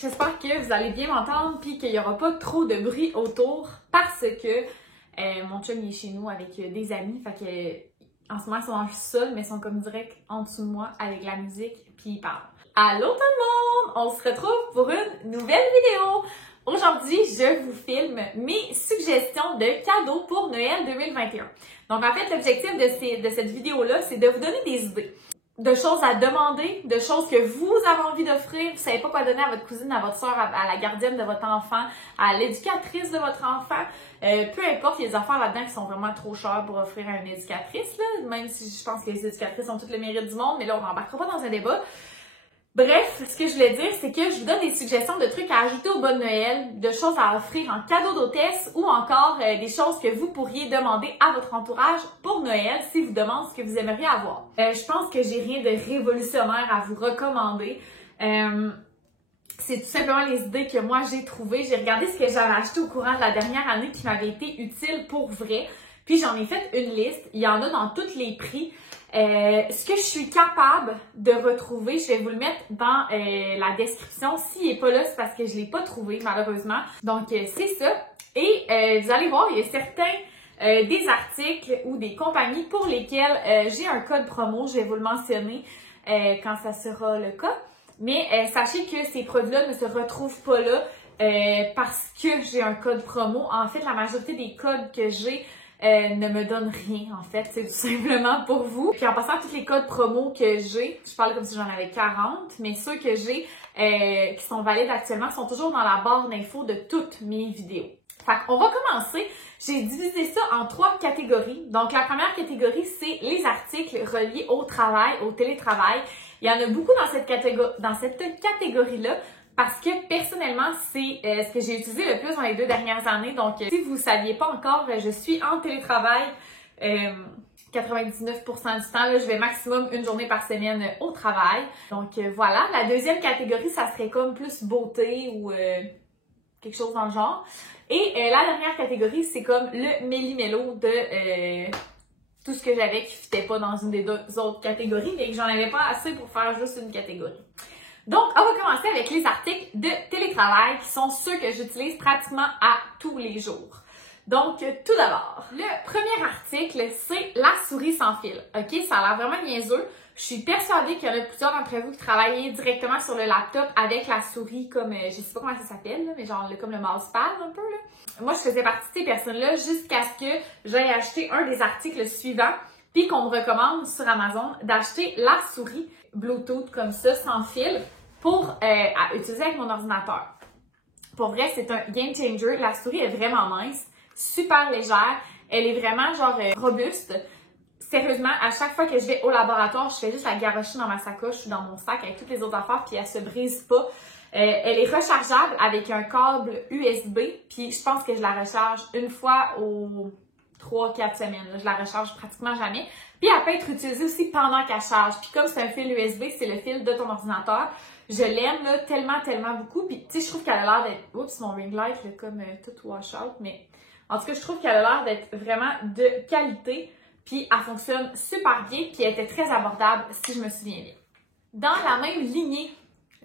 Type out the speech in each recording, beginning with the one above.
J'espère que vous allez bien m'entendre puis qu'il n'y aura pas trop de bruit autour parce que mon chum il est chez nous avec des amis. Fait que en ce moment ils sont dans le sol mais ils sont comme direct en dessous de moi avec la musique puis ils parlent. Allô tout le monde! On se retrouve pour une nouvelle vidéo! Aujourd'hui, je vous filme mes suggestions de cadeaux pour Noël 2021. Donc en fait, l'objectif de cette vidéo-là, c'est de vous donner des idées. De choses à demander, de choses que vous avez envie d'offrir, vous savez pas quoi donner à votre cousine, à votre soeur, à la gardienne de votre enfant, à l'éducatrice de votre enfant. Peu importe, il y a des affaires là-dedans qui sont vraiment trop chères pour offrir à une éducatrice, là, même si je pense que les éducatrices ont tout le mérite du monde, mais là, on n'embarquera pas dans un débat. Bref, ce que je voulais dire, c'est que je vous donne des suggestions de trucs à ajouter au bas de Noël, de choses à offrir en cadeau d'hôtesse ou encore des choses que vous pourriez demander à votre entourage pour Noël si vous demandez ce que vous aimeriez avoir. Je pense que j'ai rien de révolutionnaire à vous recommander. C'est tout simplement les idées que moi j'ai trouvées. J'ai regardé ce que j'avais acheté au courant de la dernière année qui m'avait été utile pour vrai. Puis j'en ai fait une liste. Il y en a dans tous les prix. Ce que je suis capable de retrouver, je vais vous le mettre dans la description. S'il n'est pas là, c'est parce que je ne l'ai pas trouvé, malheureusement. Donc, c'est ça. Et vous allez voir, il y a certains des articles ou des compagnies pour lesquels j'ai un code promo. Je vais vous le mentionner quand ça sera le cas. Mais sachez que ces produits-là ne se retrouvent pas là parce que j'ai un code promo. En fait, la majorité des codes que j'ai ne me donne rien, en fait. C'est tout simplement pour vous. Puis en passant, tous les codes promo que j'ai, je parle comme si j'en avais 40, mais ceux que j'ai qui sont valides actuellement sont toujours dans la barre d'infos de toutes mes vidéos. Fait qu'on va commencer. J'ai divisé ça en 3 catégories. Donc la première catégorie, c'est les articles reliés au travail, au télétravail. Il y en a beaucoup dans cette catégorie-là. Parce que personnellement, c'est ce que j'ai utilisé le plus dans les 2 dernières années. Donc, si vous ne saviez pas encore, je suis en télétravail 99% du temps. Là, je vais maximum une journée par semaine au travail. Donc, voilà. La deuxième catégorie, ça serait comme plus beauté ou quelque chose dans le genre. Et la dernière catégorie, c'est comme le méli-mélo de tout ce que j'avais qui ne fitait pas dans une des 2 autres catégories, mais que j'en avais pas assez pour faire juste une catégorie. Donc, on va commencer avec les articles de télétravail qui sont ceux que j'utilise pratiquement à tous les jours. Donc, tout d'abord, le premier article, c'est la souris sans fil. OK? Ça a l'air vraiment niaiseux. Je suis persuadée qu'il y en a plusieurs d'entre vous qui travaillent directement sur le laptop avec la souris comme, je sais pas comment ça s'appelle, là, mais genre comme le mousepad un peu. Là. Moi, je faisais partie de ces personnes-là jusqu'à ce que j'aille acheter un des articles suivants puis qu'on me recommande sur Amazon d'acheter la souris Bluetooth comme ça, sans fil, pour à utiliser avec mon ordinateur. Pour vrai, c'est un game changer. La souris est vraiment mince, super légère. Elle est vraiment genre robuste. Sérieusement, à chaque fois que je vais au laboratoire, je fais juste la garrocher dans ma sacoche ou dans mon sac avec toutes les autres affaires, puis elle se brise pas. Elle est rechargeable avec un câble USB, puis je pense que je la recharge une fois aux 3-4 semaines. Là, je la recharge pratiquement jamais. Puis elle peut être utilisée aussi pendant qu'elle charge. Puis comme c'est un fil USB, c'est le fil de ton ordinateur. Je l'aime là, tellement beaucoup. Puis tu sais, je trouve qu'elle a l'air d'être... Oups, mon ring light, là, comme tout wash out. Mais en tout cas, je trouve qu'elle a l'air d'être vraiment de qualité. Puis elle fonctionne super bien. Puis elle était très abordable, si je me souviens bien. Dans la même lignée,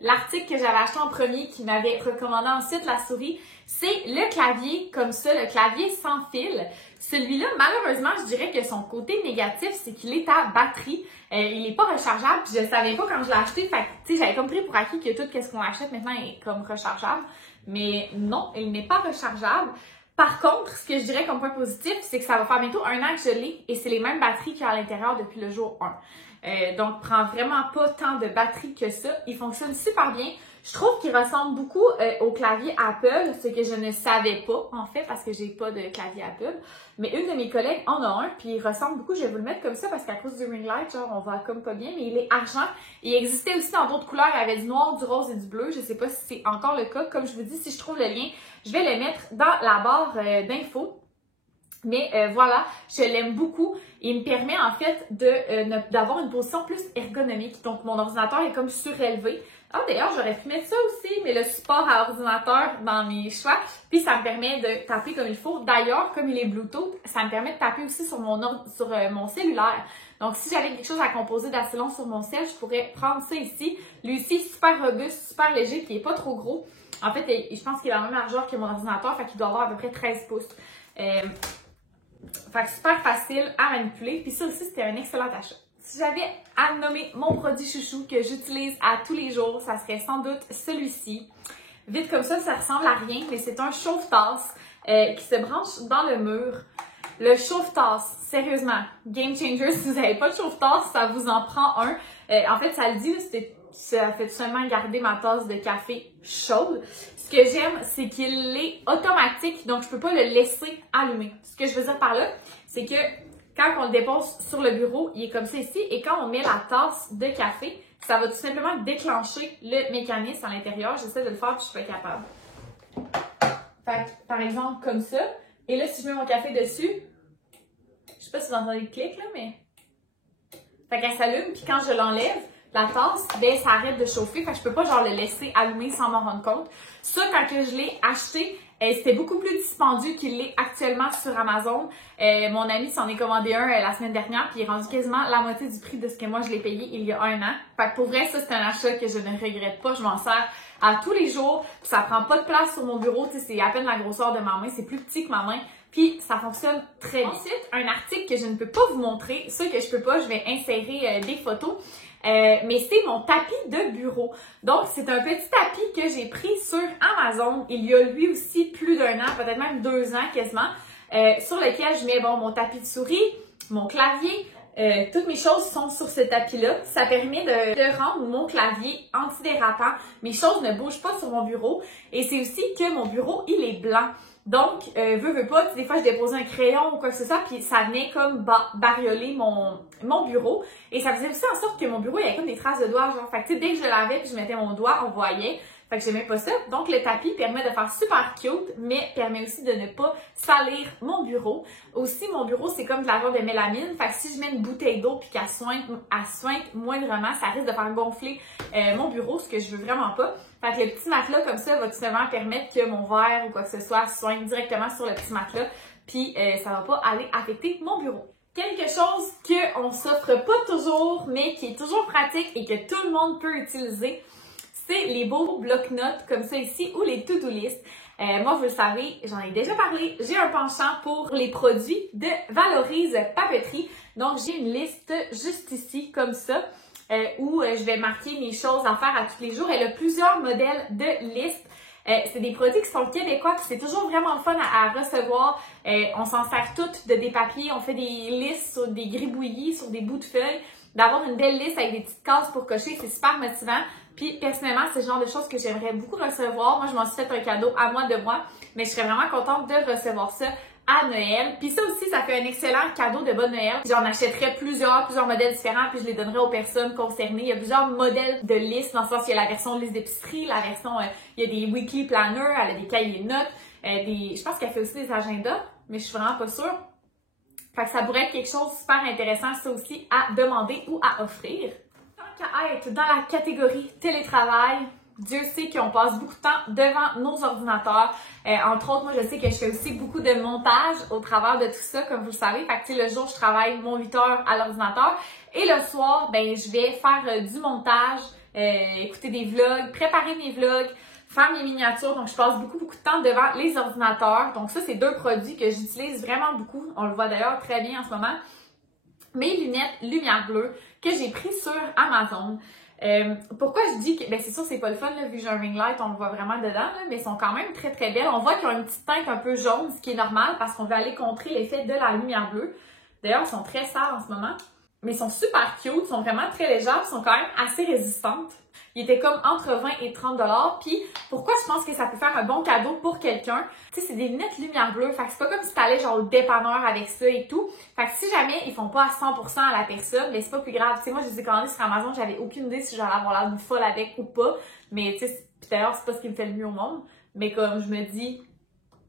l'article que j'avais acheté en premier qui m'avait recommandé ensuite la souris, c'est le clavier comme ça, le clavier sans fil. Celui-là, malheureusement, je dirais que son côté négatif, c'est qu'il est à batterie. Il n'est pas rechargeable, puis je ne savais pas quand je l'ai acheté. Fait que, tu sais, j'avais compris pour acquis que tout ce qu'on achète maintenant est comme rechargeable. Mais non, il n'est pas rechargeable. Par contre, ce que je dirais comme point positif, c'est que ça va faire bientôt 1 an que je l'ai et c'est les mêmes batteries qu'il y a à l'intérieur depuis le jour 1. Donc, prend vraiment pas tant de batterie que ça. Il fonctionne super bien. Je trouve qu'il ressemble beaucoup au clavier Apple, ce que je ne savais pas, en fait, parce que j'ai pas de clavier Apple. Mais une de mes collègues en a un, puis il ressemble beaucoup. Je vais vous le mettre comme ça, parce qu'à cause du ring light, genre, on voit comme pas bien, mais il est argent. Il existait aussi dans d'autres couleurs. Il y avait du noir, du rose et du bleu. Je sais pas si c'est encore le cas. Comme je vous dis, si je trouve le lien, je vais le mettre dans la barre d'infos. Mais voilà, je l'aime beaucoup. Il me permet en fait d'avoir une position plus ergonomique. Donc, mon ordinateur est comme surélevé. Ah, d'ailleurs, j'aurais pu mettre ça aussi, mais le support à ordinateur dans mes choix. Puis, ça me permet de taper comme il faut. D'ailleurs, comme il est Bluetooth, ça me permet de taper aussi sur mon cellulaire. Donc, si j'avais quelque chose à composer d'assez long sur mon sel, je pourrais prendre ça ici. Lui aussi, super robuste, super léger, puis il n'est pas trop gros. En fait, je pense qu'il a la même largeur que mon ordinateur, fait qu'il doit avoir à peu près 13 pouces. Fait que super facile à manipuler. Puis ça aussi, c'était un excellent achat. Si j'avais à nommer mon produit chouchou que j'utilise à tous les jours, ça serait sans doute celui-ci. Vite comme ça ressemble à rien, mais c'est un chauffe-tasse qui se branche dans le mur. Le chauffe-tasse, sérieusement, game changer. Si vous n'avez pas de chauffe-tasse, ça vous en prend un. En fait, ça le dit, ça fait seulement garder ma tasse de café chaude. Ce que j'aime, c'est qu'il est automatique, donc je peux pas le laisser allumer. Ce que je veux dire par là, c'est que quand on le dépose sur le bureau, il est comme ça ici, et quand on met la tasse de café, ça va tout simplement déclencher le mécanisme à l'intérieur. J'essaie de le faire, puis je suis pas capable. Fait que, par exemple, comme ça. Et là, si je mets mon café dessus, je sais pas si vous entendez le clic, là, mais... Fait qu'elle s'allume, puis quand je l'enlève, la tasse, ben, ça arrête de chauffer. Fait que je peux pas, genre, le laisser allumer sans m'en rendre compte. Ça, quand que je l'ai acheté, c'était beaucoup plus dispendieux qu'il l'est actuellement sur Amazon. Mon ami s'en est commandé un la semaine dernière, puis il est rendu quasiment la moitié du prix de ce que moi je l'ai payé il y a 1 an. Fait que pour vrai, ça, c'est un achat que je ne regrette pas. Je m'en sers à tous les jours. Puis ça prend pas de place sur mon bureau. Tu sais, c'est à peine la grosseur de ma main. C'est plus petit que ma main. Puis ça fonctionne très bien. Ensuite, un article que je ne peux pas vous montrer. Ça que je peux pas, je vais insérer des photos. Mais c'est mon tapis de bureau. Donc, c'est un petit tapis que j'ai pris sur Amazon. Il y a lui aussi plus d'1 an, peut-être même 2 ans quasiment, sur lequel je mets mon tapis de souris, mon clavier. Toutes mes choses sont sur ce tapis-là. Ça permet de rendre mon clavier antidérapant. Mes choses ne bougent pas sur mon bureau. Et c'est aussi que mon bureau, il est blanc. Donc, veux pas, des fois je déposais un crayon ou quoi que ce soit, puis ça venait comme barioler mon bureau. Et ça faisait aussi en sorte que mon bureau, il y avait comme des traces de doigts, genre. Fait que, tu sais, dès que je lavais puis je mettais mon doigt, on voyait. Fait que j'aimais pas ça. Donc, le tapis permet de faire super cute, mais permet aussi de ne pas salir mon bureau. Aussi, mon bureau, c'est comme de la de mélamine. Fait que si je mets une bouteille d'eau puis qu'elle sointe moindrement, ça risque de faire gonfler mon bureau, ce que je veux vraiment pas. Fait que le petit matelas comme ça va tout simplement permettre que mon verre ou quoi que ce soit soigne directement sur le petit matelas. Puis, ça va pas aller affecter mon bureau. Quelque chose qu'on s'offre pas toujours, mais qui est toujours pratique et que tout le monde peut utiliser, c'est les beaux bloc-notes comme ça ici ou les to-do list. Moi, vous le savez, j'en ai déjà parlé, j'ai un penchant pour les produits de Valorise Papeterie. Donc, j'ai une liste juste ici, comme ça, où je vais marquer mes choses à faire à tous les jours. Elle a plusieurs modèles de listes. C'est des produits qui sont québécois, puis c'est toujours vraiment fun à recevoir. On s'en sert toutes de des papiers, on fait des listes sur des gribouillis, sur des bouts de feuilles. D'avoir une belle liste avec des petites cases pour cocher, c'est super motivant. Puis personnellement, c'est le genre de choses que j'aimerais beaucoup recevoir. Moi, je m'en suis fait un cadeau à moi de moi, mais je serais vraiment contente de recevoir ça à Noël. Puis ça aussi, ça fait un excellent cadeau de bon Noël. J'en achèterais plusieurs modèles différents, puis je les donnerais aux personnes concernées. Il y a plusieurs modèles de listes, dans le sens qu'il y a la version liste d'épicerie, la version, il y a des weekly planners, elle a des cahiers de notes, je pense qu'elle fait aussi des agendas, mais je suis vraiment pas sûre. Fait que ça pourrait être quelque chose de super intéressant, ça aussi, à demander ou à offrir. Tant qu'à être dans la catégorie télétravail, Dieu sait qu'on passe beaucoup de temps devant nos ordinateurs. Entre autres, moi, je sais que je fais aussi beaucoup de montage au travers de tout ça, comme vous le savez. Fait que, tu sais, le jour, je travaille mon 8 heures à l'ordinateur. Et le soir, ben, je vais faire du montage, écouter des vlogs, préparer mes vlogs, faire mes miniatures. Donc, je passe beaucoup de temps devant les ordinateurs. Donc, ça, c'est 2 produits que j'utilise vraiment beaucoup. On le voit d'ailleurs très bien en ce moment. Mes lunettes lumière bleue que j'ai pris sur Amazon. Pourquoi je dis que, ben c'est sûr c'est pas le fun là, vu que j'ai un ring light, on le voit vraiment dedans, là, mais elles sont quand même très très belles. On voit qu'ils ont une petite teinte un peu jaune, ce qui est normal parce qu'on veut aller contrer l'effet de la lumière bleue. D'ailleurs, elles sont très sales en ce moment, mais elles sont super cute, sont vraiment très légères, sont quand même assez résistantes. Il était comme entre 20 et 30 $. Puis pourquoi je pense que ça peut faire un bon cadeau pour quelqu'un? Tu sais, c'est des lunettes lumière bleue. Fait que c'est pas comme si t'allais genre au dépanneur avec ça et tout. Fait que si jamais ils font pas à 100% à la personne, mais c'est pas plus grave. Tu sais, moi, je les ai commandés sur Amazon, j'avais aucune idée si j'allais avoir l'air d'une folle avec ou pas. Mais tu sais, d'ailleurs, c'est pas ce qui me fait le mieux au monde. Mais comme je me dis,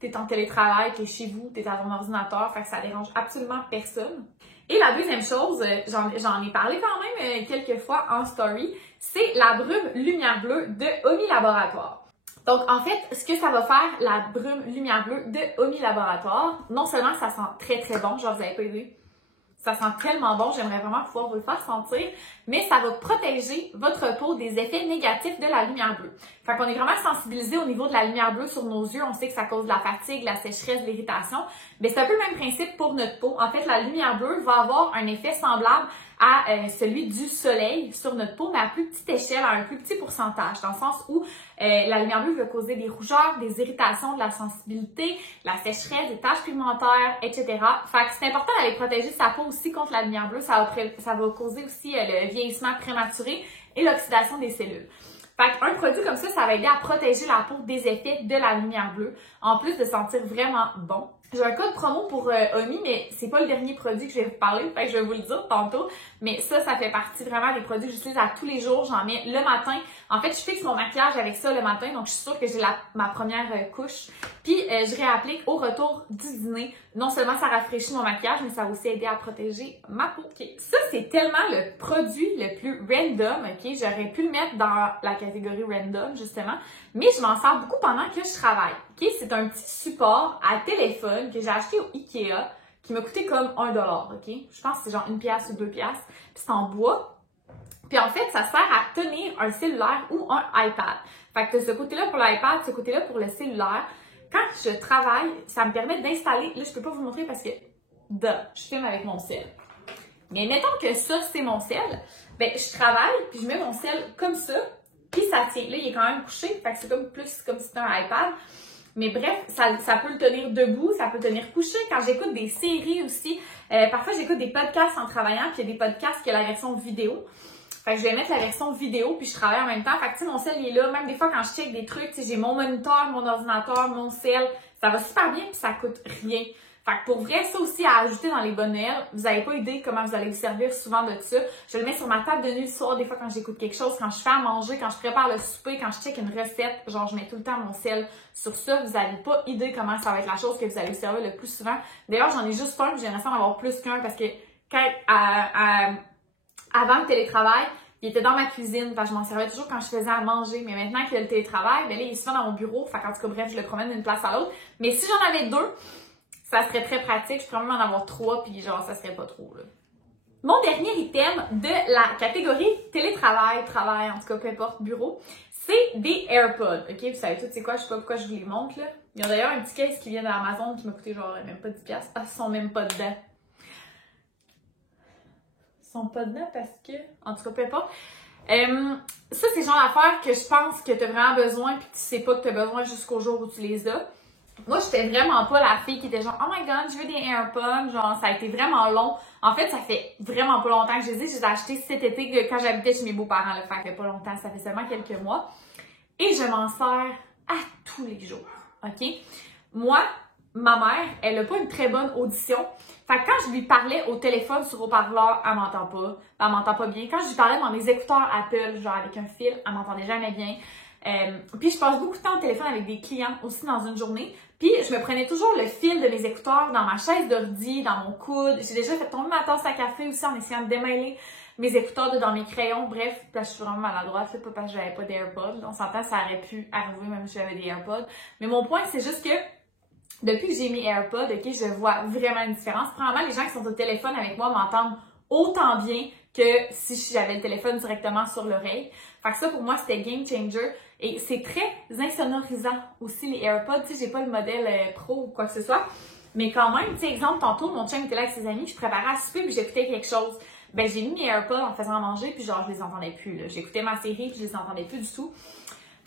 t'es en télétravail, t'es chez vous, t'es à ton ordinateur, fait que ça dérange absolument personne. Et la deuxième chose, j'en ai parlé quand même quelques fois en story, c'est la brume lumière bleue de Omi Laboratoire. Donc, en fait, ce que ça va faire, la brume lumière bleue de Omi Laboratoire, non seulement ça sent très très bon, genre vous avez pas idée, Ça sent tellement bon, j'aimerais vraiment pouvoir vous le faire sentir, mais ça va protéger votre peau des effets négatifs de la lumière bleue. Fait qu'on est vraiment sensibilisé au niveau de la lumière bleue sur nos yeux, on sait que ça cause de la fatigue, la sécheresse, de l'irritation, mais c'est un peu le même principe pour notre peau. En fait, la lumière bleue va avoir un effet semblable à celui du soleil sur notre peau, mais à plus petite échelle, à un plus petit pourcentage, dans le sens où la lumière bleue va causer des rougeurs, des irritations, de la sensibilité, la sécheresse, des taches pigmentaires, etc. Fait que c'est important d'aller protéger sa peau aussi contre la lumière bleue. Ça va causer aussi le vieillissement prématuré et l'oxydation des cellules. Fait qu'un produit comme ça va aider à protéger la peau des effets de la lumière bleue, en plus de sentir vraiment bon. J'ai un code promo pour Omi, mais c'est pas le dernier produit que je vais vous parler, fait que je vais vous le dire tantôt. Mais ça fait partie vraiment des produits que j'utilise à tous les jours. J'en mets le matin. En fait, je fixe mon maquillage avec ça le matin, donc je suis sûre que j'ai ma première couche. Puis, je réapplique au retour du dîner. Non seulement ça rafraîchit mon maquillage, mais ça va aussi aider à protéger ma peau. Okay. Ça, c'est tellement le produit le plus random, ok? J'aurais pu le mettre dans la catégorie random, justement. Mais je m'en sers beaucoup pendant que je travaille. Okay? C'est un petit support à téléphone que j'ai acheté au Ikea qui m'a coûté comme 1$. Okay? Je pense que c'est genre 1$ ou 2$. Puis c'est en bois. Puis en fait, ça sert à tenir un cellulaire ou un iPad. Fait que ce côté-là pour l'iPad, ce côté-là pour le cellulaire. Quand je travaille, ça me permet d'installer. Là, je peux pas vous montrer parce que je filme avec mon sel. Mais mettons que ça, c'est mon sel. Ben, je travaille, puis je mets mon sel comme ça. Puis ça tient. Là, il est quand même couché, fait que c'est comme plus comme si c'était un iPad. Mais bref, ça peut le tenir debout, ça peut le tenir couché. Quand j'écoute des séries aussi, parfois j'écoute des podcasts en travaillant, puis il y a des podcasts qui ont la version vidéo. Fait que je vais mettre la version vidéo, puis je travaille en même temps. Fait que tu sais, mon sel, il est là. Même des fois, quand je check des trucs, tu sais, j'ai mon moniteur, mon ordinateur, mon sel. Ça va super bien, puis ça coûte rien. Fait que pour vrai, ça aussi à ajouter dans les bonnes Noël, vous n'avez pas idée comment vous allez vous servir souvent de ça. Je le mets sur ma table de nuit le soir, des fois quand j'écoute quelque chose, quand je fais à manger, quand je prépare le souper, quand je check une recette, genre je mets tout le temps mon sel sur ça. Vous n'avez pas idée comment ça va être la chose que vous allez vous servir le plus souvent. D'ailleurs, j'en ai juste un, puis j'ai l'impression d'en avoir plus qu'un parce que avant le télétravail, il était dans ma cuisine, parce que je m'en servais toujours quand je faisais à manger. Mais maintenant qu'il y a le télétravail, ben là, il est souvent dans mon bureau. Fait qu'en tout cas, bref, je le promène d'une place à l'autre. Mais si j'en avais 2, ça serait très pratique. Je pourrais même en avoir 3, puis genre, ça serait pas trop, là. Mon dernier item de la catégorie télétravail, travail, en tout cas, peu importe, bureau, c'est des AirPods. OK, vous savez tout c'est quoi, je sais pas pourquoi je vous les montre, là. Il y a d'ailleurs un petit case qui vient d'Amazon qui m'a coûté genre même pas 10$. Ah, ils sont même pas dedans. Ils sont pas dedans parce que... En tout cas, peu importe. Ça, c'est le genre d'affaires que je pense que tu as vraiment besoin puis tu sais pas que tu as besoin jusqu'au jour où tu les as. Moi, j'étais vraiment pas la fille qui était genre « Oh my God, je veux des AirPods! » Genre, ça a été vraiment long. En fait, ça fait vraiment pas longtemps que je les ai. Je les ai achetés cet été quand j'habitais chez mes beaux-parents. Ça fait pas longtemps, ça fait seulement quelques mois. Et je m'en sers à tous les jours. OK? Moi, ma mère, elle a pas une très bonne audition. Fait que quand je lui parlais au téléphone sur haut-parleur, elle m'entend pas. Elle m'entend pas bien. Quand je lui parlais dans mes écouteurs Apple, genre avec un fil, elle m'entendait jamais bien. Puis je passe beaucoup de temps au téléphone avec des clients aussi dans une journée. Puis je me prenais toujours le fil de mes écouteurs dans ma chaise d'ordi, dans mon coude. J'ai déjà fait tomber ma tasse à café aussi en essayant de démêler mes écouteurs dans mes crayons. Bref, là je suis vraiment maladroite. C'est pas parce que j'avais pas d'AirPods. On s'entend, ça aurait pu arriver même si j'avais des AirPods. Mais mon point, c'est juste que depuis que j'ai mis AirPods, ok, je vois vraiment une différence. Premièrement, les gens qui sont au téléphone avec moi m'entendent autant bien que si j'avais le téléphone directement sur l'oreille. Fait que ça, pour moi, c'était game changer. Et c'est très insonorisant aussi, les AirPods. Tu sais, j'ai pas le modèle Pro ou quoi que ce soit. Mais quand même, tu sais, exemple, tantôt, mon chum était là avec ses amis, je préparais à souper puis j'écoutais quelque chose. Ben, j'ai mis mes AirPods en faisant à manger puis genre, je les entendais plus, là. J'écoutais ma série puis je les entendais plus du tout.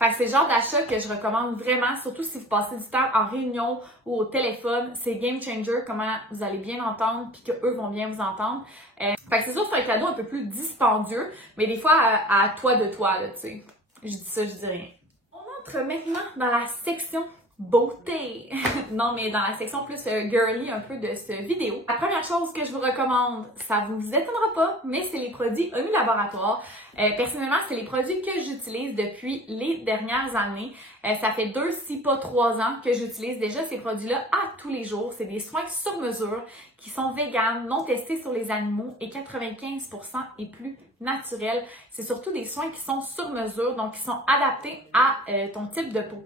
Fait que c'est le genre d'achat que je recommande vraiment, surtout si vous passez du temps en réunion ou au téléphone. C'est game changer, comment vous allez bien entendre puis qu'eux vont bien vous entendre. Fait que c'est sûr que c'est un cadeau un peu plus dispendieux, mais des fois à toi de toi, là, tu sais. Je dis ça, je dis rien. On entre maintenant dans la section beauté. Non, mais dans la section plus girly un peu de cette vidéo. La première chose que je vous recommande, ça vous étonnera pas, mais c'est les produits Omi Laboratoire. Personnellement, c'est les produits que j'utilise depuis les dernières années. Ça fait 2, si pas 3 ans que j'utilise déjà ces produits-là à tous les jours. C'est des soins sur mesure qui sont véganes, non testés sur les animaux et 95% et plus naturels. C'est surtout des soins qui sont sur mesure, donc qui sont adaptés à ton type de peau.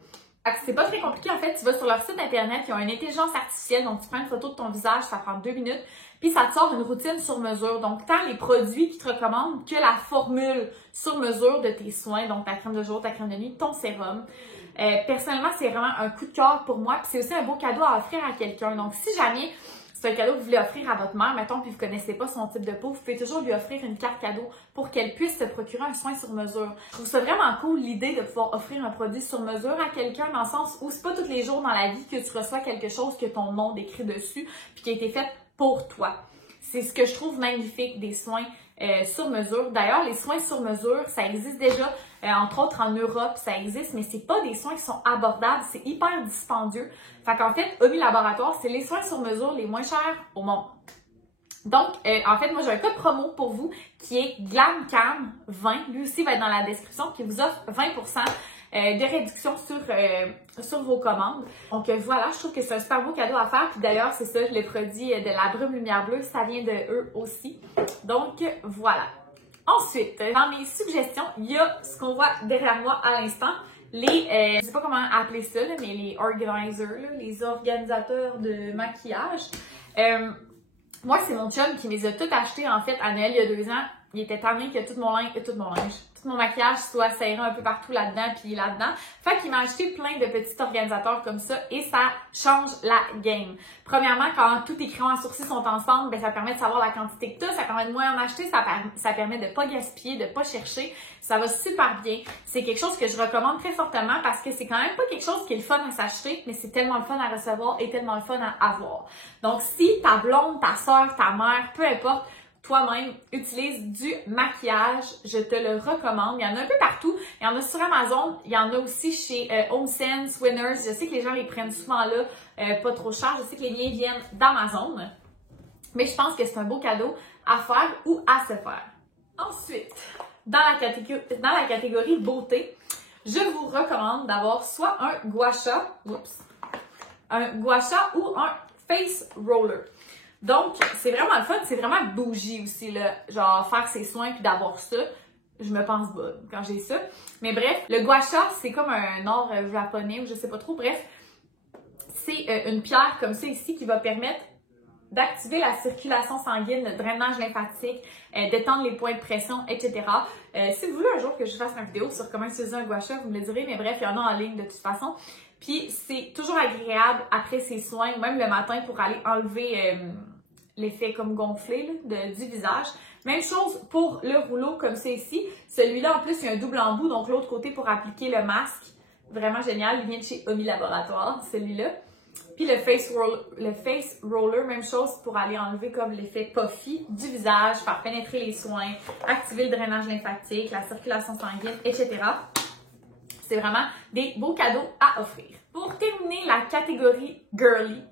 C'est pas très compliqué, en fait, tu vas sur leur site internet, ils ont une intelligence artificielle, donc tu prends une photo de ton visage, ça prend 2 minutes, puis ça te sort une routine sur mesure. Donc, tant les produits qu'ils te recommandent que la formule sur mesure de tes soins, donc ta crème de jour, ta crème de nuit, ton sérum. Personnellement, c'est vraiment un coup de cœur pour moi, puis c'est aussi un beau cadeau à offrir à quelqu'un. Donc, si jamais c'est un cadeau que vous voulez offrir à votre mère, mettons, puis vous connaissez pas son type de peau, vous pouvez toujours lui offrir une carte cadeau pour qu'elle puisse se procurer un soin sur mesure. Je trouve ça vraiment cool l'idée de pouvoir offrir un produit sur mesure à quelqu'un, dans le sens où c'est pas tous les jours dans la vie que tu reçois quelque chose que ton nom décrit dessus, puis qui a été fait pour toi. C'est ce que je trouve magnifique des soins sur mesure. D'ailleurs, les soins sur mesure, ça existe déjà, entre autres en Europe, ça existe, mais c'est pas des soins qui sont abordables, c'est hyper dispendieux. Fait qu'en fait, Omi Laboratoire, c'est les soins sur mesure les moins chers au monde. Donc, en fait, moi, j'ai un code promo pour vous qui est GlamCam20. Lui aussi va être dans la description, qui vous offre 20% de réduction sur vos commandes. Donc, voilà, je trouve que c'est un super beau cadeau à faire. Puis d'ailleurs, c'est ça, le produit de la Brume Lumière Bleue, ça vient de eux aussi. Donc, voilà. Ensuite, dans mes suggestions, il y a ce qu'on voit derrière moi à l'instant. Je sais pas comment appeler ça, là, mais les organizers, là, les organisateurs de maquillage. Moi, c'est mon chum qui me les a toutes achetés, en fait, à Noël il y a 2 ans. Il était tanné que tout mon maquillage soit serré un peu partout là-dedans puis là-dedans. Fait qu'il m'a acheté plein de petits organisateurs comme ça et ça change la game. Premièrement, quand tous tes crayons à sourcils sont ensemble, ben ça permet de savoir la quantité que tu as, ça permet de moins en acheter, ça permet de pas gaspiller, de pas chercher. Ça va super bien. C'est quelque chose que je recommande très fortement parce que c'est quand même pas quelque chose qui est le fun à s'acheter, mais c'est tellement le fun à recevoir et tellement le fun à avoir. Donc, si ta blonde, ta soeur, ta mère, peu importe, toi-même, utilise du maquillage, je te le recommande. Il y en a un peu partout. Il y en a sur Amazon. Il y en a aussi chez HomeSense, Winners. Je sais que les gens les prennent souvent là, pas trop cher. Je sais que les liens viennent d'Amazon. Mais je pense que c'est un beau cadeau à faire ou à se faire. Ensuite, dans la catégorie beauté, je vous recommande d'avoir soit un gua sha ou un face roller. Donc, c'est vraiment le fun, c'est vraiment bougie aussi, là, genre faire ses soins puis d'avoir ça. Je me pense bonne quand j'ai ça. Mais bref, le gua sha, c'est comme un art japonais ou je sais pas trop. Bref, c'est une pierre comme ça ici qui va permettre d'activer la circulation sanguine, le drainage lymphatique, d'étendre les points de pression, etc. Si vous voulez un jour que je fasse une vidéo sur comment utiliser un gua sha, vous me le direz, mais bref, il y en a en ligne de toute façon. Puis, c'est toujours agréable après ses soins, ou même le matin pour aller enlever l'effet comme gonflé là, du visage. Même chose pour le rouleau comme c'est ici. Celui-là, en plus, il y a un double embout, donc l'autre côté pour appliquer le masque. Vraiment génial. Il vient de chez Omi Laboratoire, celui-là. Puis le face roller, même chose pour aller enlever comme l'effet puffy du visage, faire pénétrer les soins, activer le drainage lymphatique, la circulation sanguine, etc. C'est vraiment des beaux cadeaux à offrir. Pour terminer la catégorie girly,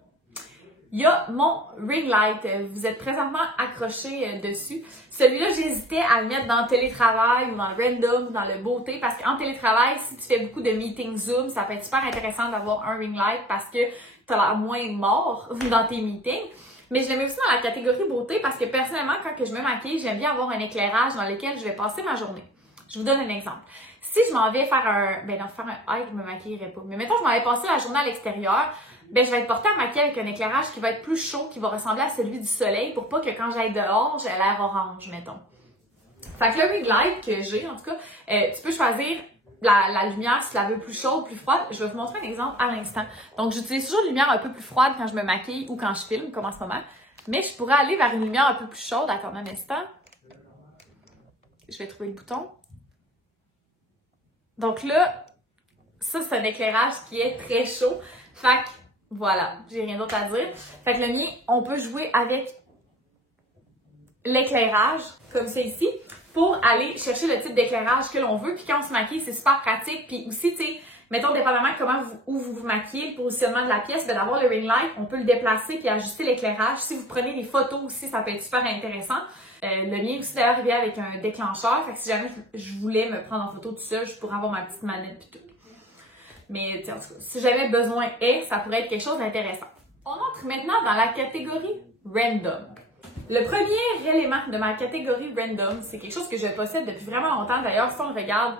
il y a mon ring light. Vous êtes présentement accroché dessus. Celui-là, j'hésitais à le mettre dans le télétravail ou dans le random ou dans le beauté parce qu'en télétravail, si tu fais beaucoup de meetings Zoom, ça peut être super intéressant d'avoir un ring light parce que tu as l'air moins mort dans tes meetings. Mais je le mets aussi dans la catégorie beauté parce que personnellement, quand je me maquille, j'aime bien avoir un éclairage dans lequel je vais passer ma journée. Je vous donne un exemple. Si je m'en vais faire un hike, je me maquillerai pas. Mais mettons, je m'en vais passer la journée à l'extérieur, ben, je vais être portée à maquiller avec un éclairage qui va être plus chaud, qui va ressembler à celui du soleil pour pas que quand j'aille dehors, j'ai l'air orange, mettons. Fait que le ring light que j'ai, en tout cas, tu peux choisir la lumière si tu la veux plus chaude, plus froide. Je vais vous montrer un exemple à l'instant. Donc, j'utilise toujours une lumière un peu plus froide quand je me maquille ou quand je filme, comme en ce moment. Mais je pourrais aller vers une lumière un peu plus chaude. Attends un instant. Je vais trouver le bouton. Donc là, ça, c'est un éclairage qui est très chaud. Fait que, voilà, j'ai rien d'autre à dire. Fait que le mien, on peut jouer avec l'éclairage, comme c'est ici, pour aller chercher le type d'éclairage que l'on veut. Puis quand on se maquille, c'est super pratique. Puis aussi, tu sais, mettons, dépendamment de où vous vous maquillez, le positionnement de la pièce, ben d'avoir le ring light, on peut le déplacer puis ajuster l'éclairage. Si vous prenez des photos aussi, ça peut être super intéressant. Le mien aussi, d'ailleurs, il vient avec un déclencheur. Fait que si jamais je voulais me prendre en photo tout seul, je pourrais avoir ma petite manette puis tout. Mais en tout cas, si jamais besoin est, ça pourrait être quelque chose d'intéressant. On entre maintenant dans la catégorie random. Le premier élément de ma catégorie random, c'est quelque chose que je possède depuis vraiment longtemps. D'ailleurs, si on le regarde,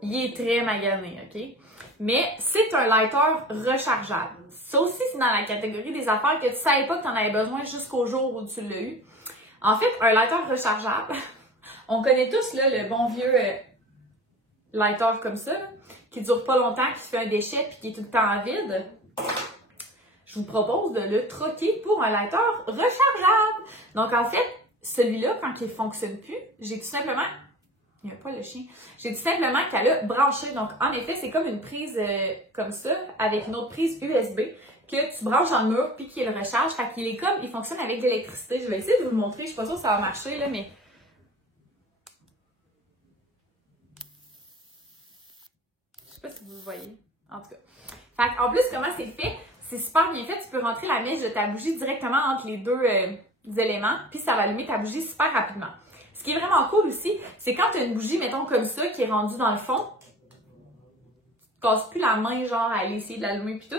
il est très magané, ok? mais c'est un lighter rechargeable. Ça aussi, c'est dans la catégorie des affaires que tu savais pas que tu en avais besoin jusqu'au jour où tu l'as eu. En fait, un lighter rechargeable, on connaît tous là, le bon vieux lighter comme ça, là, qui dure pas longtemps, qui se fait un déchet puis qui est tout le temps vide. Je vous propose de le troquer pour un lighter rechargeable. Donc en fait, celui-là, quand il ne fonctionne plus, j'ai tout simplement... Il n'y a pas le chien. J'ai tout simplement qu'à le brancher. Donc en effet, c'est comme une prise comme ça, avec une autre prise USB, que tu branches dans le mur puis qu'il le recharge. Fait qu'il est comme... Il fonctionne avec de l'électricité. Je vais essayer de vous le montrer. Je suis pas sûre que ça va marcher, là, mais... Je sais pas si vous le voyez. En tout cas. Fait qu'en plus, comment c'est fait? C'est super bien fait. Tu peux rentrer la mèche de ta bougie directement entre les deux éléments, puis ça va allumer ta bougie super rapidement. Ce qui est vraiment cool aussi, c'est quand tu as une bougie, mettons comme ça, qui est rendue dans le fond, tu te casses plus la main, genre, à aller essayer de l'allumer puis tout.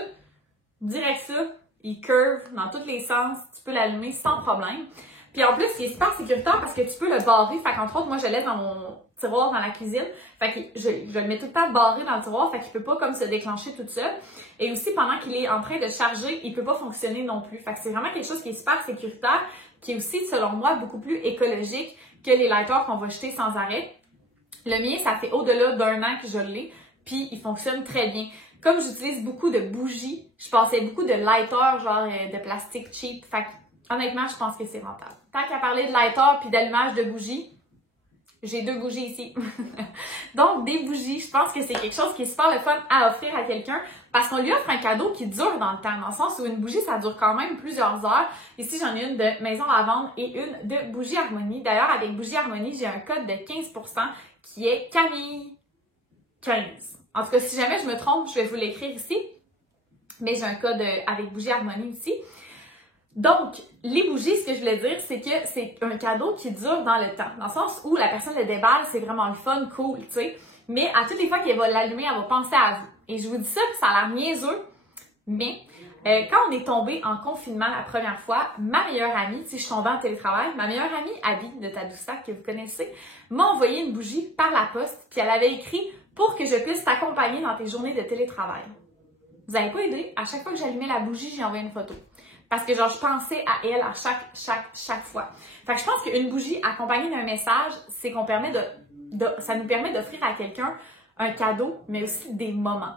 Direct ça, il curve dans tous les sens, tu peux l'allumer sans problème. Puis en plus, il est super sécuritaire parce que tu peux le barrer. Fait qu'entre autres, moi, je le laisse dans mon tiroir dans la cuisine. Fait que je le mets tout le temps barré dans le tiroir. Fait qu'il peut pas comme se déclencher tout seul. Et aussi, pendant qu'il est en train de charger, il peut pas fonctionner non plus. Fait que c'est vraiment quelque chose qui est super sécuritaire, qui est aussi, selon moi, beaucoup plus écologique que les lighters qu'on va jeter sans arrêt. Le mien, ça fait au-delà d'un an que je l'ai. Puis il fonctionne très bien. Comme j'utilise beaucoup de bougies, je passais beaucoup de lighters, genre de plastique cheap. Fait que, honnêtement, je pense que c'est rentable. Tant qu'à parler de lighter puis d'allumage de bougies, j'ai 2 bougies ici. Donc, des bougies, je pense que c'est quelque chose qui est super le fun à offrir à quelqu'un parce qu'on lui offre un cadeau qui dure dans le temps, dans le sens où une bougie, ça dure quand même plusieurs heures. Ici, j'en ai une de Maison Lavande et une de Bougie Harmonie. D'ailleurs, avec Bougie Harmonie, j'ai un code de 15% qui est Camille 15. En tout cas, si jamais je me trompe, je vais vous l'écrire ici. Mais j'ai un code avec Bougie Harmonie aussi. Donc, les bougies, ce que je voulais dire, c'est que c'est un cadeau qui dure dans le temps. Dans le sens où la personne le déballe, c'est vraiment le fun, cool, tu sais. Mais à toutes les fois qu'elle va l'allumer, elle va penser à vous. Et je vous dis ça, puis ça a l'air niaiseux, mais quand on est tombé en confinement la première fois, ma meilleure amie, si je suis tombée en télétravail, ma meilleure amie, Abby, de Tadoussac, que vous connaissez, m'a envoyé une bougie par la poste, puis elle avait écrit « Pour que je puisse t'accompagner dans tes journées de télétravail ». Vous n'avez pas aidé? À chaque fois que j'allumais la bougie, j'ai envoyé une photo. Parce que genre, je pensais à elle à chaque fois. Fait que je pense qu'une bougie accompagnée d'un message, c'est qu'on permet ça nous permet d'offrir à quelqu'un un cadeau, mais aussi des moments.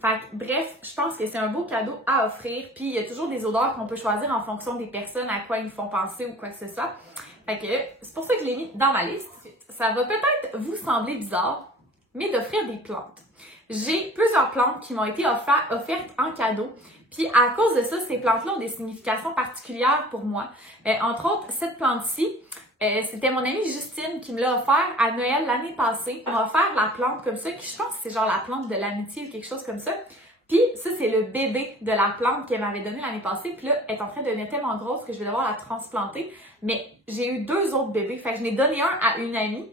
Fait que, bref, je pense que c'est un beau cadeau à offrir. Puis il y a toujours des odeurs qu'on peut choisir en fonction des personnes à quoi ils nous font penser ou quoi que ce soit. Fait que c'est pour ça que je l'ai mis dans ma liste. Ça va peut-être vous sembler bizarre, mais d'offrir des plantes. J'ai plusieurs plantes qui m'ont été offertes en cadeau. Puis à cause de ça, ces plantes-là ont des significations particulières pour moi. Entre autres, cette plante-ci, c'était mon amie Justine qui me l'a offert à Noël l'année passée. Elle m'a offert la plante comme ça, qui je pense que c'est genre la plante de l'amitié ou quelque chose comme ça. Puis ça, c'est le bébé de la plante qu'elle m'avait donné l'année passée. Puis là, elle est en train de devenir tellement grosse que je vais devoir la transplanter. Mais j'ai eu 2 autres bébés. Fait que je n'ai donné un à une amie.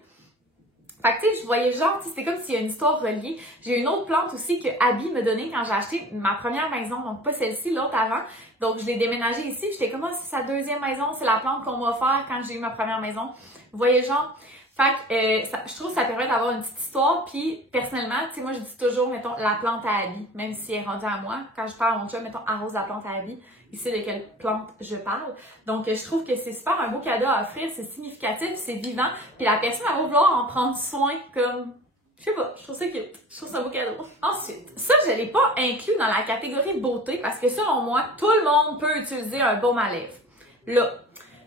Fait que tu sais, je voyais genre, c'était comme s'il y a une histoire reliée. J'ai une autre plante aussi que Abby m'a donnée quand j'ai acheté ma première maison, donc pas celle-ci, l'autre avant. Donc je l'ai déménagée ici, j'étais comme, c'est sa 2e maison, c'est la plante qu'on m'a offert quand j'ai eu ma première maison. Vous voyez genre? Fait que je trouve que ça permet d'avoir une petite histoire, puis personnellement, tu sais, moi je dis toujours, mettons, la plante à Abby, même si elle est rendue à moi. Quand je parle à mon chum, mettons, arrose la plante à Abby. Il sait de quelle plante je parle. Donc, je trouve que c'est super un beau cadeau à offrir, c'est significatif, c'est vivant, puis la personne va vouloir en prendre soin comme, je sais pas, je trouve ça cute, je trouve ça un beau cadeau. Ensuite, ça, je l'ai pas inclus dans la catégorie beauté parce que selon moi, tout le monde peut utiliser un baume à lèvres. Là,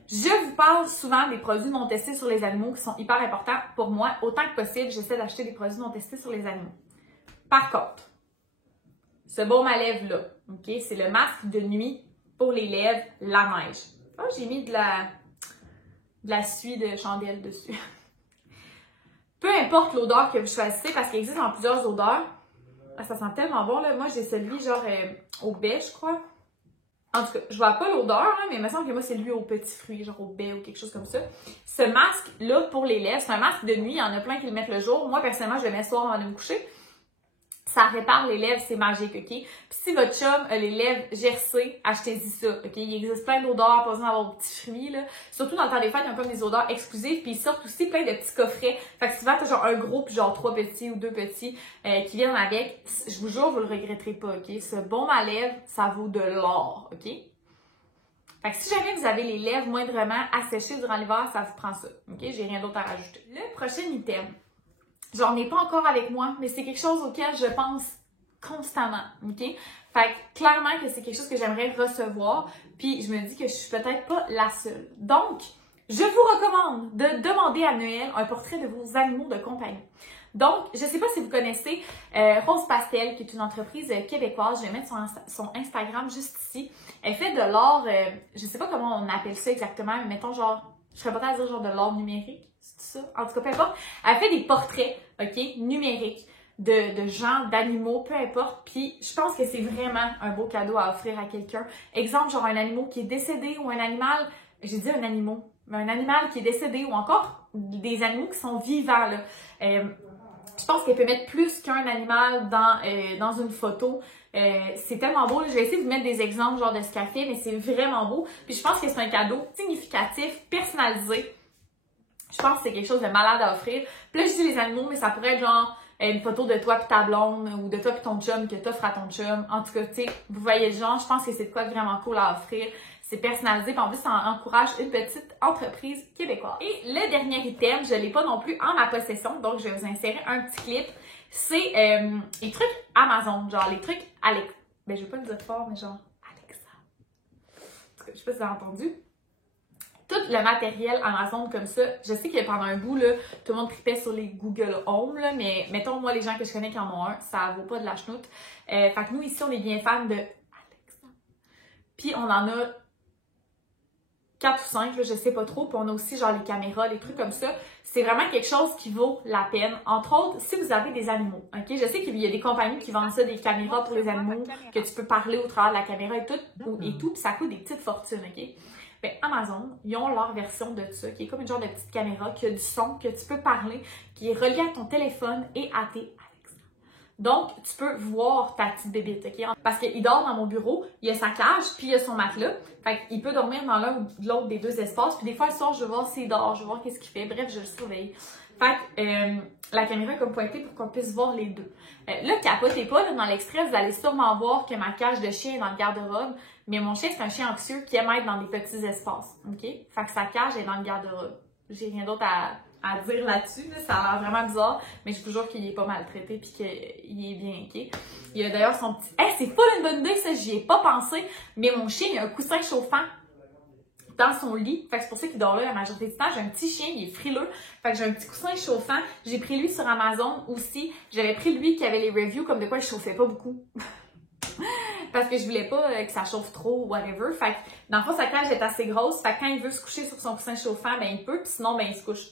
je vous parle souvent des produits non testés sur les animaux qui sont hyper importants pour moi. Autant que possible, j'essaie d'acheter des produits non testés sur les animaux. Par contre, ce baume à lèvres-là, ok, c'est le masque de nuit pour les lèvres, la neige. Oh, j'ai mis de la suie de chandelle dessus. Peu importe l'odeur que vous choisissez, parce qu'il existe en plusieurs odeurs. Ça sent tellement bon, là. Moi, j'ai celui genre au baie, je crois. En tout cas, je vois pas l'odeur, hein, mais il me semble que moi, c'est lui aux petits fruits, genre au baie ou quelque chose comme ça. Ce masque-là, pour les lèvres, c'est un masque de nuit. Il y en a plein qui le mettent le jour. Moi, personnellement, je le mets le soir avant de me coucher. Ça répare les lèvres, c'est magique, OK? Puis si votre chum a les lèvres gercées, achetez-y ça, OK? Il existe plein d'odeurs, pas besoin d'avoir des petits fruits, là. Surtout dans le temps des fêtes, il y a comme des odeurs exclusives, puis ils sortent aussi plein de petits coffrets. Fait que souvent, t'as genre un gros, puis genre 3 petits ou 2 petits qui viennent avec. Je vous jure, vous le regretterez pas, OK? Ce baume à lèvres, ça vaut de l'or, OK? Fait que si jamais vous avez les lèvres moindrement asséchées durant l'hiver, ça vous prend ça, OK? J'ai rien d'autre à rajouter. Le prochain item. J'en ai pas encore avec moi, mais c'est quelque chose auquel je pense constamment, OK? Fait que clairement que c'est quelque chose que j'aimerais recevoir, puis je me dis que je suis peut-être pas la seule. Donc, je vous recommande de demander à Noël un portrait de vos animaux de compagnie. Donc, je sais pas si vous connaissez Rose Pastel, qui est une entreprise québécoise. Je vais mettre son Instagram juste ici. Elle fait de l'art, je sais pas comment on appelle ça exactement, mais mettons genre, je serais pas à dire genre de l'art numérique. C'est ça? En tout cas, peu importe. Elle fait des portraits, OK, numériques de gens, d'animaux, peu importe. Puis, je pense que c'est vraiment un beau cadeau à offrir à quelqu'un. Exemple, genre un animal qui est décédé ou un animal, j'ai dit un animal, mais un animal qui est décédé ou encore des animaux qui sont vivants, là. Je pense qu'elle peut mettre plus qu'un animal dans une photo. C'est tellement beau. Là. Je vais essayer de vous mettre des exemples genre de ce qu'elle fait, mais c'est vraiment beau. Puis je pense que c'est un cadeau significatif, personnalisé. Je pense que c'est quelque chose de malade à offrir. Puis là, je dis les animaux, mais ça pourrait être genre une photo de toi puis ta blonde ou de toi puis ton chum que t'offres à ton chum. En tout cas, tu sais, vous voyez le genre, je pense que c'est de quoi de vraiment cool à offrir. C'est personnalisé, puis en plus, ça encourage une petite entreprise québécoise. Et le dernier item, je ne l'ai pas non plus en ma possession, donc je vais vous insérer un petit clip. C'est les trucs Amazon, genre les trucs Alexa. Ben, je vais pas le dire fort, mais genre Alexa. En tout cas, je sais pas si vous avez entendu. Tout le matériel Amazon comme ça, je sais que pendant un bout, là, tout le monde tripait sur les Google Home, là, mais mettons, moi, les gens que je connais qui en ont un, ça vaut pas de la chenoute. Fait que nous, ici, on est bien fans de Alexa. Puis, on en a 4 ou 5, là, je sais pas trop. Puis on a aussi genre les caméras, les trucs comme ça. C'est vraiment quelque chose qui vaut la peine. Entre autres, si vous avez des animaux, OK? Je sais qu'il y a des compagnies qui vendent ça, des caméras pour les animaux, que tu peux parler au travers de la caméra et tout, puis ça coûte des petites fortunes, OK? Ben, Amazon, ils ont leur version de ça, qui est comme une genre de petite caméra, qui a du son, que tu peux parler, qui est relié à ton téléphone et à tes Alexa. Donc, tu peux voir ta petite bébite, OK? Parce qu'il dort dans mon bureau, il a sa cage, puis il a son matelas. Fait qu'il peut dormir dans l'un ou l'autre des deux espaces. Puis des fois, le soir, je vais voir s'il dort, je vais voir qu'est-ce qu'il fait. Bref, je le surveille. Fait que la caméra est comme pointée pour qu'on puisse voir les deux. Là, capotez pas, là, dans l'extrait, vous allez sûrement voir que ma cage de chien est dans le garde-robe. Mais mon chien, c'est un chien anxieux qui aime être dans des petits espaces, OK? Fait que sa cage est dans le garde-robe. J'ai rien d'autre à dire là-dessus, là. Ça a l'air vraiment bizarre, mais je vous jure qu'il est pas maltraité puis qu'il est bien, OK? Il y a d'ailleurs son petit... Hey, c'est pas une bonne idée, ça, j'y ai pas pensé, mais mon chien, il a un coussin chauffant dans son lit. Fait que c'est pour ça qu'il dort là la majorité du temps. J'ai un petit chien, il est frileux. Fait que j'ai un petit coussin chauffant. J'ai pris lui sur Amazon aussi. J'avais pris lui qui avait les reviews comme de quoi il chauffait pas beaucoup. Parce que je voulais pas que ça chauffe trop ou whatever. Fait que dans le fond, sa cage est assez grosse. Fait que quand il veut se coucher sur son coussin chauffant, ben il peut. Puis sinon, ben il se couche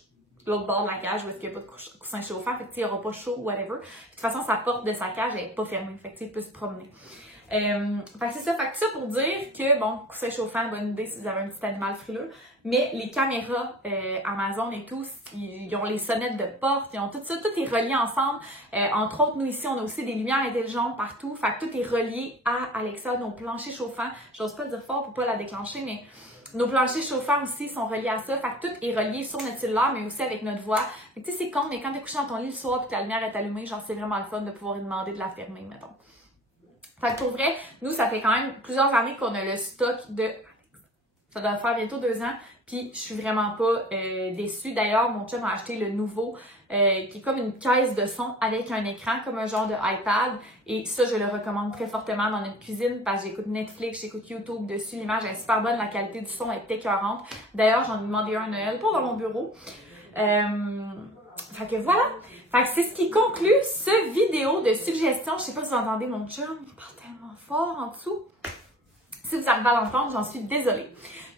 de l'autre bord de la cage où est-ce qu'il n'y a pas de coussin chauffant. Fait que il aura pas chaud ou whatever. Puis, de toute façon, sa porte de sa cage elle est pas fermée. Fait que il peut se promener. Fait que c'est ça. Fait que ça pour dire que, bon, coussin chauffant, bonne idée si vous avez un petit animal frileux. Mais les caméras Amazon et tout, ils ont les sonnettes de porte, ils ont tout ça, tout est relié ensemble. Entre autres, nous ici, on a aussi des lumières intelligentes partout. Fait que tout est relié à Alexa, nos planchers chauffants. J'ose pas le dire fort pour pas la déclencher, mais nos planchers chauffants aussi sont reliés à ça. Fait que tout est relié sur notre cellulaire, mais aussi avec notre voix. Fait que tu sais, c'est con, mais quand t'es couché dans ton lit le soir et que ta lumière est allumée, genre c'est vraiment le fun de pouvoir lui demander de la fermer, mettons. Fait que pour vrai, nous, ça fait quand même plusieurs années qu'on a le stock de... Ça doit faire bientôt 2 ans, puis je suis vraiment pas déçue. D'ailleurs, mon chum a acheté le nouveau, qui est comme une caisse de son avec un écran, comme un genre de iPad. Et ça, je le recommande très fortement dans notre cuisine parce que j'écoute Netflix, j'écoute YouTube dessus. L'image est super bonne, la qualité du son est écœurante. D'ailleurs, j'en ai demandé un à Noël pour dans mon bureau. Fait que voilà. Fait que c'est ce qui conclut ce vidéo de suggestions. Je sais pas si vous entendez mon chum, il parle tellement fort en dessous. Si vous arrivez à l'entendre, j'en suis désolée.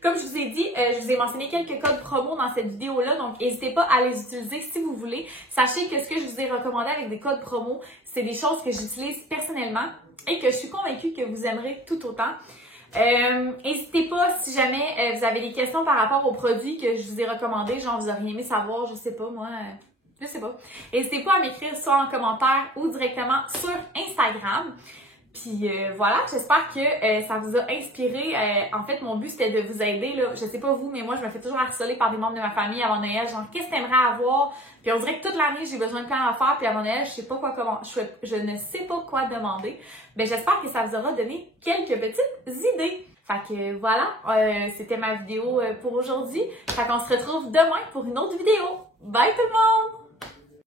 Comme je vous ai dit, je vous ai mentionné quelques codes promo dans cette vidéo-là, donc n'hésitez pas à les utiliser si vous voulez. Sachez que ce que je vous ai recommandé avec des codes promo, c'est des choses que j'utilise personnellement et que je suis convaincue que vous aimerez tout autant. N'hésitez pas si jamais vous avez des questions par rapport aux produits que je vous ai recommandés, genre vous auriez aimé savoir, je sais pas moi, Je sais pas. N'hésitez pas à m'écrire soit en commentaire ou directement sur Instagram. Puis voilà, j'espère que ça vous a inspiré. En fait, mon but, c'était de vous aider, là. Je sais pas vous, mais moi, je me fais toujours harceler par des membres de ma famille avant Noël. Genre, qu'est-ce que t'aimerais avoir? Puis on dirait que toute l'année, j'ai besoin de plein d'affaires. Puis avant Noël, je sais pas quoi je ne sais pas quoi demander. Ben, j'espère que ça vous aura donné quelques petites idées. Fait que voilà, c'était ma vidéo pour aujourd'hui. Fait qu'on se retrouve demain pour une autre vidéo. Bye tout le monde!